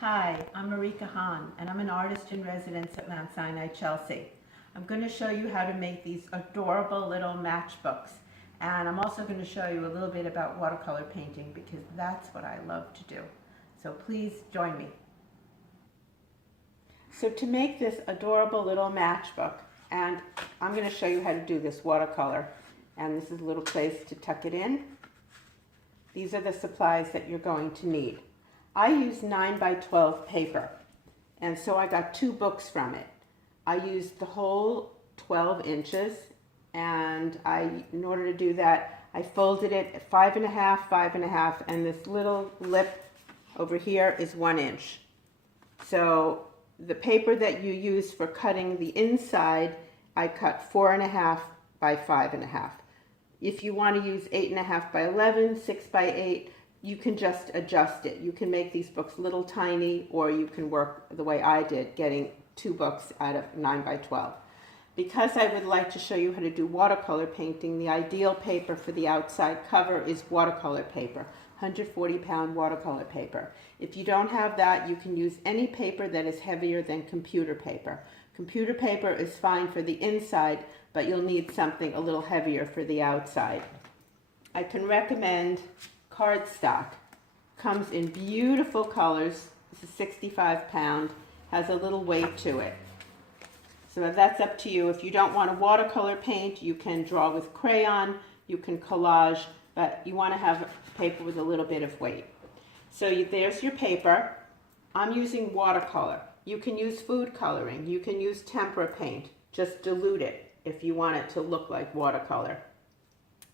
Hi, I'm Marika Hahn, and I'm an artist in residence at Mount Sinai, Chelsea. I'm going to show you how to make these adorable little matchbooks. And I'm also going to show you a little bit about watercolor painting because that's what I love to do. So please join me. So to make this adorable little matchbook, and I'm going to show you how to do this watercolor. And this is a little place to tuck it in. These are the supplies that you're going to need. I use 9 by 12 paper, and so I got 2 books from it. I used the whole 12 inches, and in order to do that, I folded it at 5.5, 5.5, and this little lip over here is 1 inch. So the paper that you use for cutting the inside, I cut 4.5 by 5.5. If you want to use 8.5 by 11, 6 by 8, you can just adjust it. You can make these books little tiny, or you can work the way I did, getting 2 books out of 9 by 12. Because I would like to show you how to do watercolor painting, the ideal paper for the outside cover is watercolor paper, 140-pound watercolor paper. If you don't have that, you can use any paper that is heavier than computer paper. Computer paper is fine for the inside, but you'll need something a little heavier for the outside. I can recommend cardstock. Comes in beautiful colors. This is 65-pound, has a little weight to it. So that's up to you. If you don't want to watercolor paint, you can draw with crayon, you can collage, but you want to have paper with a little bit of weight. So there's your paper. I'm using watercolor. You can use food coloring. You can use tempera paint. Just dilute it if you want it to look like watercolor.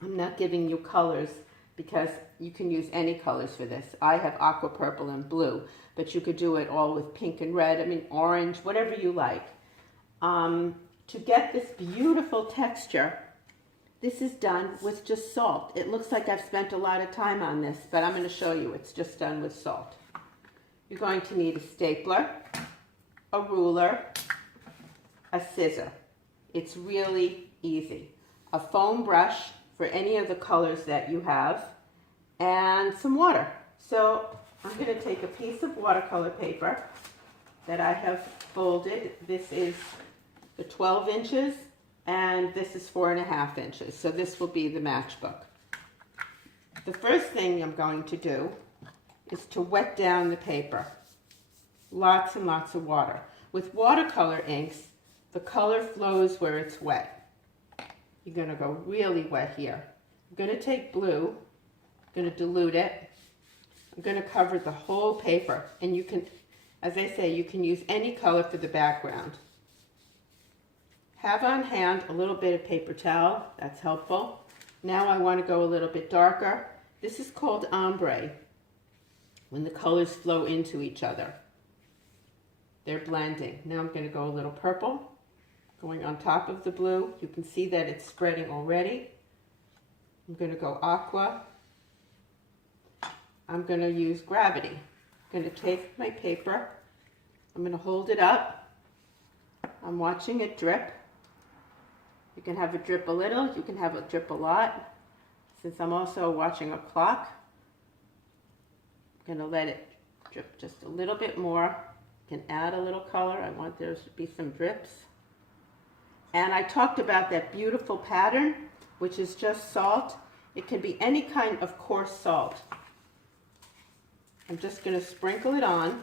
I'm not giving you colors because you can use any colors for this. I have aqua purple and blue, but you could do it all with pink and red, orange, whatever you like. To get this beautiful texture, this is done with just salt. It looks like I've spent a lot of time on this, but I'm going to show you it's just done with salt. You're going to need a stapler, a ruler, a scissor. It's really easy. A foam brush for any of the colors that you have, and some water. So I'm going to take a piece of watercolor paper that I have folded. This is the 12 inches, and this is 4.5 inches. So this will be the matchbook. The first thing I'm going to do is to wet down the paper. Lots and lots of water. With watercolor inks, the color flows where it's wet. You're going to go really wet here. I'm going to take blue, I'm going to dilute it. I'm going to cover the whole paper, and you can, as I say, you can use any color for the background. Have on hand a little bit of paper towel, that's helpful. Now I want to go a little bit darker. This is called ombre, when the colors flow into each other. They're blending. Now I'm going to go a little purple. Going on top of the blue. You can see that it's spreading already. I'm going to go aqua. I'm going to use gravity. I'm going to take my paper. I'm going to hold it up. I'm watching it drip. You can have it drip a little. You can have it drip a lot. Since I'm also watching a clock, I'm going to let it drip just a little bit more. You can add a little color. I want there to be some drips. And I talked about that beautiful pattern, which is just salt. It can be any kind of coarse salt. I'm just going to sprinkle it on.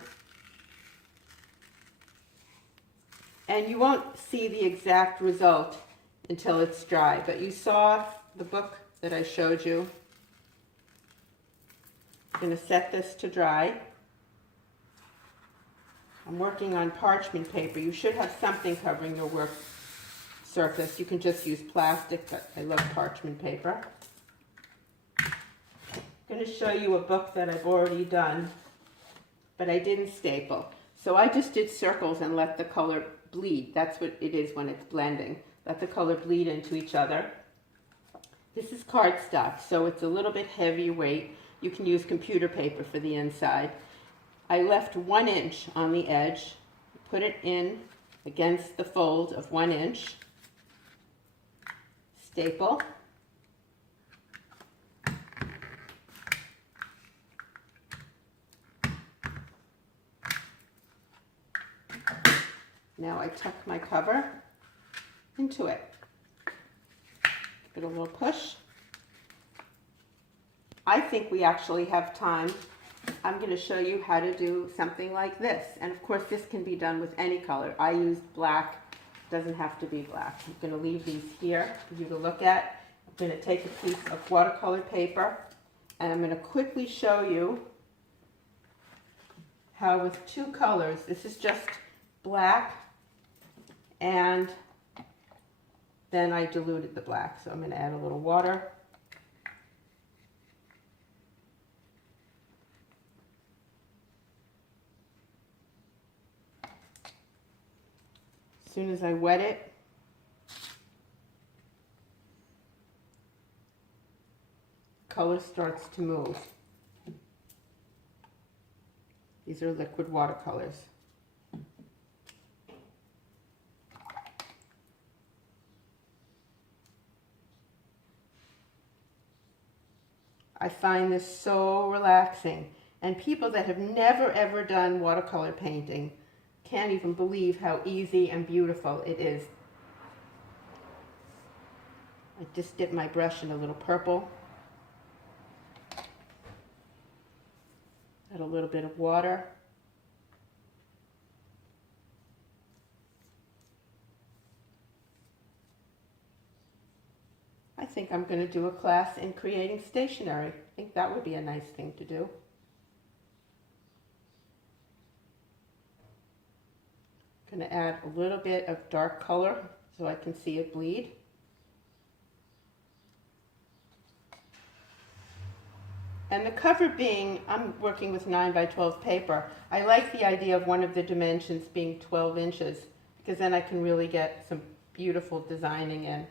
And you won't see the exact result until it's dry. But you saw the book that I showed you. I'm going to set this to dry. I'm working on parchment paper. You should have something covering your work surface. You can just use plastic, but I love parchment paper. I'm going to show you a book that I've already done, but I didn't staple. So I just did circles and let the color bleed. That's what it is when it's blending. Let the color bleed into each other. This is cardstock, so it's a little bit heavier weight. You can use computer paper for the inside. I left 1 inch on the edge, put it in against the fold of 1 inch. Staple. Now I tuck my cover into it. Give it a little push. I think we actually have time. I'm going to show you how to do something like this. And of course this can be done with any color. I used black. It doesn't have to be black. I'm going to leave these here for you to look at. I'm going to take a piece of watercolor paper and I'm going to quickly show you how with two colors, this is just black and then I diluted the black. So I'm going to add a little water. As soon as I wet it, color starts to move. These are liquid watercolors. I find this so relaxing, and people that have never ever done watercolor painting can't even believe how easy and beautiful it is. I just dip my brush in a little purple. Add a little bit of water. I think I'm going to do a class in creating stationery. I think that would be a nice thing to do. I'm going to add a little bit of dark color so I can see it bleed. And the cover being, I'm working with 9 by 12 paper. I like the idea of one of the dimensions being 12 inches because then I can really get some beautiful designing in.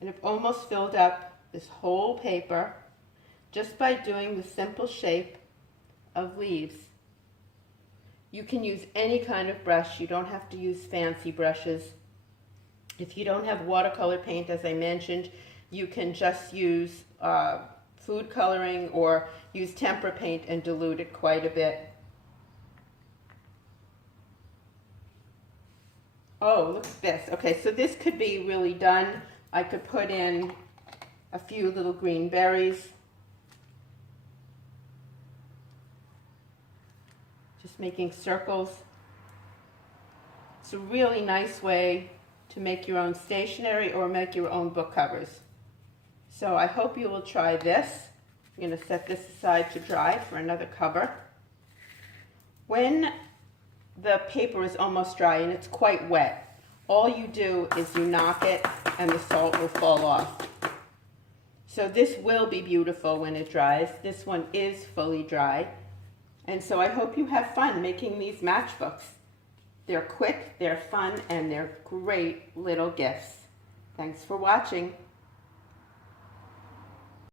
And I've almost filled up this whole paper just by doing the simple shape of leaves. You can use any kind of brush. You don't have to use fancy brushes. If you don't have watercolor paint, as I mentioned, you can just use food coloring or use tempera paint and dilute it quite a bit. Oh, look at this. Okay, so this could be really done. I could put in a few little green berries. Just making circles. It's a really nice way to make your own stationery or make your own book covers. So I hope you will try this. I'm going to set this aside to dry for another cover. When the paper is almost dry and it's quite wet, all you do is you knock it and the salt will fall off. So this will be beautiful when it dries. This one is fully dry. And so I hope you have fun making these matchbooks. They're quick, they're fun, and they're great little gifts. Thanks for watching.